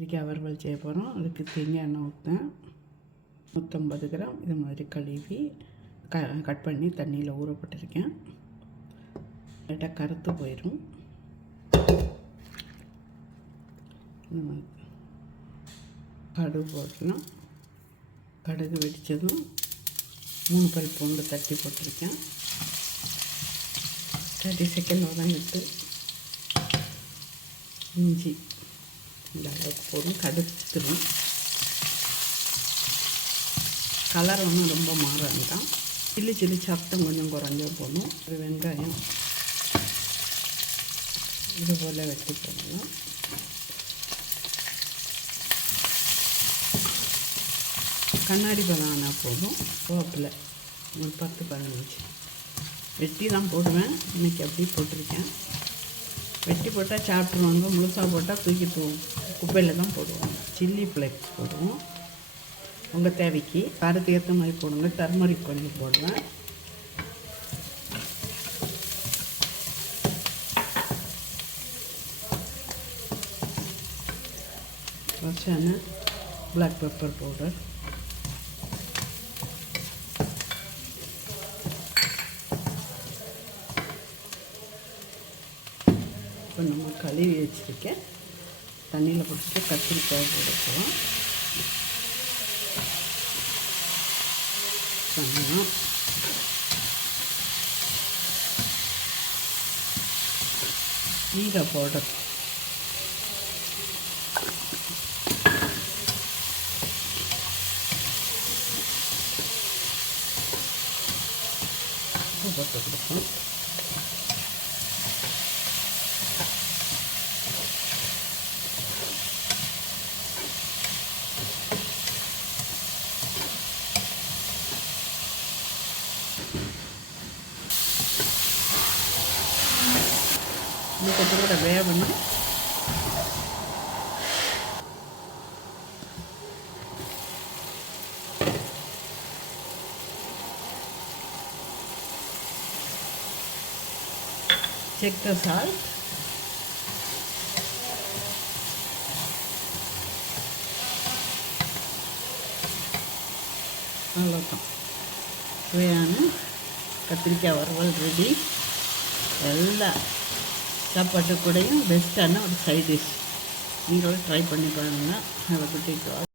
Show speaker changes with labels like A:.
A: இதுக்கு வறுவல் செய்ய போகிறோம். அதுக்கு தேங்காய் எண்ணெய் ஊற்றேன் நூற்றம்பது கிராம் இது மாதிரி கழுவி க கட் பண்ணி தண்ணியில் ஊறப்பட்டிருக்கேன் லைட்டாக கருத்து போயிடும் இந்த மாதிரி கடுகு போடலாம் கடுகு வெடித்ததும் மூணு பல் பூண்டு தட்டி போட்டிருக்கேன். தேர்ட்டி செகண்ட் வதங்கிட்டு இஞ்சி இந்த அளவுக்கு போதும் கடுத்துடும் கலர் ஒன்றும் ரொம்ப மாற தான் சில்லி சில்லி சத்தம் கொஞ்சம் குறைஞ்சா போதும். ஒரு வெங்காயம் இது போல் வெட்டி போடலாம். கண்ணாடி பழம் ஆனால் போதும். கோப்பில் ஒரு பத்து பதினஞ்சு. வெட்டி தான் போடுவேன். இன்றைக்கி அப்படி போட்டிருக்கேன். வெட்டி போட்டால் சாப்பிட்ருவாங்க முழுசாக போட்டால் தூக்கி தூ குப்பையில் தான் போடுவாங்க. சில்லி ஃப்ளேக்ஸ் போடுவோம். உங்கள் தேவைக்கு காரத்துக்கு ஏற்ற மாதிரி போடுங்க டர்மரிக் கொஞ்சம் போடுவேன் ஃப்ரெஷ்ஷான பிளாக் பெப்பர் பவுடர் இப்போ நம்ம கழுவி வச்சுருக்கேன் தண்ணியில் பிடிச்சி கத்திரிக்காய் போடுறோம் பண்ணலாம். கீரை பவுடர் போட்டு கொடுப்போம். இன்னும் கொஞ்சம் கூட வேகணும் check the salt. அவ்வளோதான் சுவையான கத்திரிக்காய் வறுவல் ரெடி எல்லாம் சாப்பாட்டு கூடயும் பெஸ்ட்டான ஒரு சைட் டிஷ் நீங்களும் ட்ரை பண்ணி பாருங்கள் அதை பற்றி